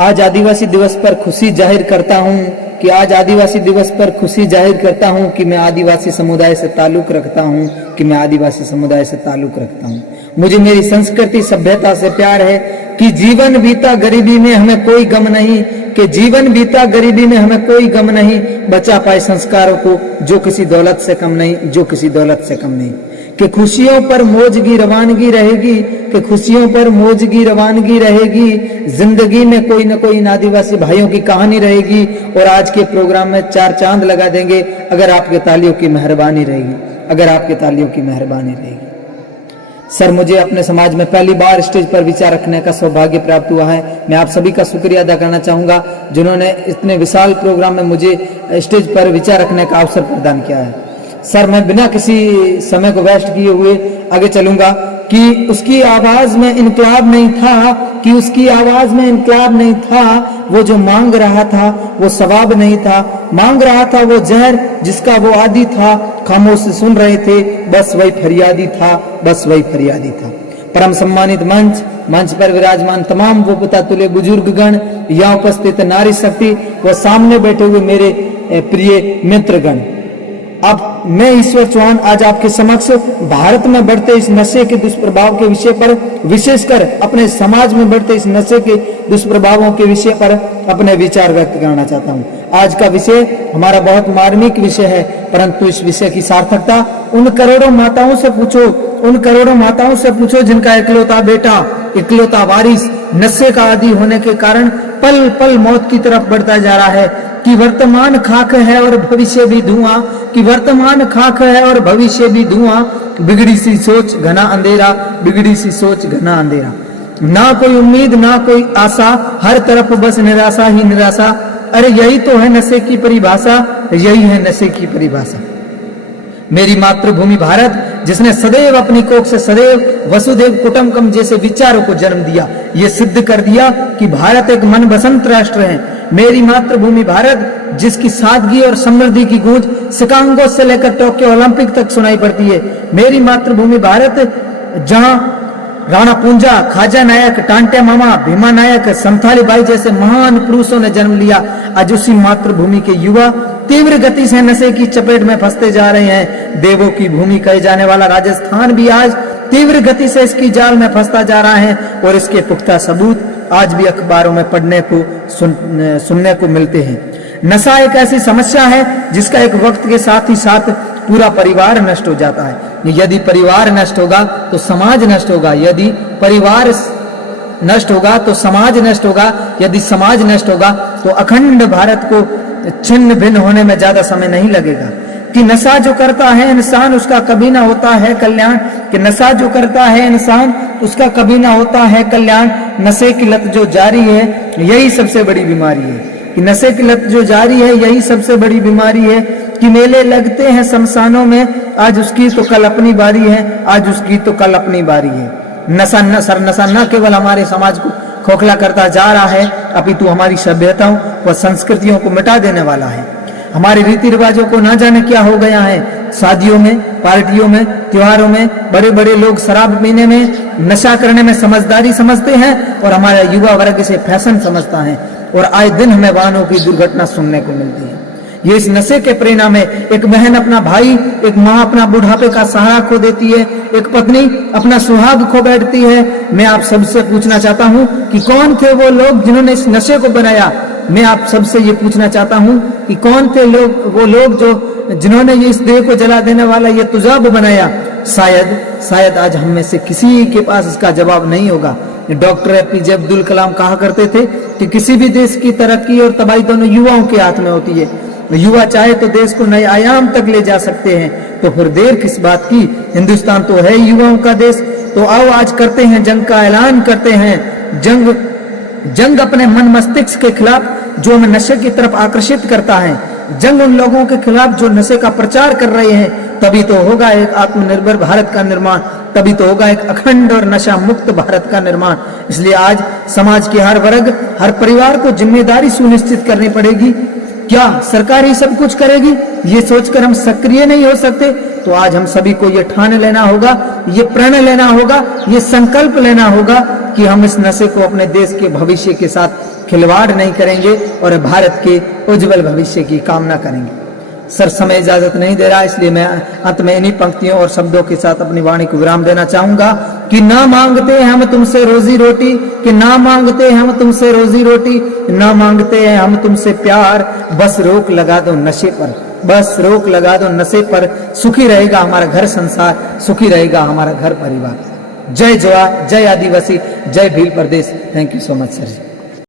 आज आदिवासी दिवस पर खुशी जाहिर करता हूं कि आज आदिवासी दिवस पर खुशी जाहिर करता हूं कि मैं आदिवासी समुदाय से ताल्लुक रखता हूं कि मैं आदिवासी समुदाय से ताल्लुक रखता हूं। मुझे मेरी संस्कृति सभ्यता से प्यार है कि जीवन बीता गरीबी में हमें कोई गम नहीं, कि जीवन बीता गरीबी में हमें कोई गम नहीं, बचा पाए संस्कारों को जो किसी दौलत से कम नहीं, जो किसी दौलत से कम नहीं। कि खुशियों पर मौजगी रवानगी रहेगी, कि खुशियों पर मौजगी रवानगी रहेगी, जिंदगी में कोई न कोई इन आदिवासी भाइयों की कहानी रहेगी और आज के प्रोग्राम में 4 चांद लगा देंगे अगर आपके तालियों की मेहरबानी रहेगी, अगर आपके तालियों की मेहरबानी रहेगी। सर, मुझे अपने समाज में पहली बार स्टेज पर विचार रखने का सौभाग्य प्राप्त हुआ है। मैं आप सभी का शुक्रिया अदा करना चाहूंगा जिन्होंने इतने विशाल प्रोग्राम में मुझे स्टेज पर विचार रखने का अवसर प्रदान किया है। सर, मैं बिना किसी समय को वेस्ट किए हुए आगे चलूंगा कि उसकी आवाज में इनकलाब नहीं था, कि उसकी आवाज में इनकलाब नहीं था, वो जो मांग रहा था वो सवाब नहीं था, मांग रहा था वो जहर जिसका वो आदी था, खामोश सुन रहे थे बस वही फरियादी था, बस वही फरियादी था। परम सम्मानित मंच पर विराजमान तमाम वो पुतातुल्य बुजुर्गगण, यहाँ उपस्थित नारी शक्ति व सामने बैठे हुए मेरे प्रिय मित्रगण, अब मैं ईश्वर चौहान आज आपके समक्ष भारत में बढ़ते इस नशे के दुष्प्रभाव के विषय पर, विशेषकर अपने समाज में बढ़ते इस नशे के दुष्प्रभावों के विषय पर अपने विचार व्यक्त करना चाहता हूं। आज का विषय हमारा बहुत मार्मिक विषय है, परंतु इस विषय की सार्थकता उन करोड़ों माताओं से पूछो, उन करोड़ों माताओं से पूछो जिनका इकलौता बेटा, इकलौता वारिस नशे का आदी होने के कारण पल पल मौत की तरफ बढ़ता जा रहा है। कि वर्तमान खाक है और भविष्य भी धुआं, कि वर्तमान खाक है और भविष्य भी धुआं, बिगड़ी सी सोच घना अंधेरा, बिगड़ी सी सोच घना अंधेरा। ना कोई उम्मीद ना कोई आशा, हर तरफ बस निराशा ही निराशा। अरे यही तो है नशे की परिभाषा, यही है नशे की परिभाषा। मेरी मातृभूमि भारत जिसने सदैव अपनी कोख से सदैव वसुदेव कुटुंबकम जैसे विचारों को जन्म दिया, ये सिद्ध कर दिया कि भारत एक मन बसंत राष्ट्र है। मेरी मातृभूमि भारत जिसकी सादगी और समृद्धि की गूंज शिकागो से लेकर टोक्यो ओलंपिक तक सुनाई पड़ती है। मेरी मातृभूमि भारत जहां राणा पूंजा, खाजा नायक, टांटे मामा, भीमा नायक, संथाली बाई जैसे महान पुरुषों ने जन्म लिया, आज उसी मातृभूमि के युवा तीव्र गति से नशे की चपेट में फंसते जा रहे हैं। देवों की भूमि कहे जाने वाला राजस्थान भी आज तीव्र गति से इसकी जाल में फंसता जा रहा है और इसके पुख्ता सबूत आज भी अखबारों में पढ़ने को सुनने को मिलते हैं। नशा एक ऐसी समस्या है जिसका एक वक्त के साथ ही साथ पूरा परिवार नष्ट हो जाता है। यदि परिवार नष्ट होगा तो समाज नष्ट होगा, यदि परिवार नष्ट होगा तो समाज नष्ट होगा, यदि समाज नष्ट होगा तो अखंड भारत को छिन्न भिन्न होने में ज्यादा समय नहीं लगेगा। कि नशा जो करता है इंसान उसका कभी ना होता है कल्याण, कि नशा जो करता है इंसान उसका कभी ना होता है कल्याण। नशे की लत जो जारी है यही सबसे बड़ी बीमारी है, कि नशे की लत जो जारी है यही सबसे बड़ी बीमारी है। कि मेले लगते हैं शमशानों में, आज उसकी तो कल अपनी बारी है, आज उसकी तो कल अपनी बारी है। नशा न केवल हमारे समाज को खोखला करता जा रहा है, अपितु हमारी सभ्यताओं व संस्कृतियों को मिटा देने वाला है। हमारे रीति रिवाजों को ना जाने क्या हो गया है। शादियों में, पार्टियों में, त्योहारों में बड़े बड़े लोग शराब पीने में, नशा करने में समझदारी समझते हैं और हमारा युवा वर्ग इसे फैशन समझता है और आए दिन हमें वाहनों की दुर्घटना सुनने को मिलती है। ये इस नशे के परिणाम है। एक बहन अपना भाई, एक माँ अपना बुढ़ापे का सहारा खो देती है, एक पत्नी अपना सुहाग खो बैठती है। मैं आप सबसे पूछना चाहता हूँ कि कौन थे वो लोग जिन्होंने इस नशे को बनाया। मैं आप सबसे ये पूछना चाहता हूँ कि कौन थे वो लोग जो जिन्होंने ये इस देह को जला देने वाला ये तुजाब बनाया। शायद आज हम में से किसी के पास इसका जवाब नहीं होगा। डॉक्टर एपीजे अब्दुल कलाम कहा करते थे कि किसी भी देश की तरक्की और तबाही दोनों युवाओं के हाथ में होती है। युवा चाहे तो देश को नए आयाम तक ले जा सकते हैं, तो फिर देर किस बात की। हिंदुस्तान तो है युवाओं का देश, तो आओ आज करते हैं जंग का ऐलान करते हैं। जंग अपने मन मस्तिष्क के खिलाफ जो हमें नशे की तरफ आकर्षित करता है, जंग उन लोगों के खिलाफ जो नशे का प्रचार कर रहे हैं। तभी तो होगा एक आत्मनिर्भर भारत का निर्माण, तभी तो होगा एक अखंड और नशा मुक्त भारत का निर्माण। इसलिए आज समाज के हर वर्ग, हर परिवार को जिम्मेदारी सुनिश्चित करनी पड़ेगी। क्या सरकार ही सब कुछ करेगी ये सोचकर हम सक्रिय नहीं हो सकते? तो आज हम सभी को ये ठान लेना होगा, ये प्रण लेना होगा, ये संकल्प लेना होगा कि हम इस नशे को अपने देश के भविष्य के साथ खिलवाड़ नहीं करेंगे और भारत के उज्जवल भविष्य की कामना करेंगे। सर समय इजाजत नहीं दे रहा, इसलिए मैं अंत में इन्हीं पंक्तियों और शब्दों के साथ अपनी वाणी को विराम देना चाहूंगा कि ना मांगते हैं हम तुमसे रोजी रोटी, कि ना मांगते हैं हम तुमसे रोजी रोटी, ना मांगते हैं हम तुमसे प्यार, बस रोक लगा दो नशे पर, बस रोक लगा दो नशे पर, सुखी रहेगा हमारा घर संसार, सुखी रहेगा हमारा घर परिवार। जय जवान, जय आदिवासी, जय Bhil Pradesh. Thank you so much sir.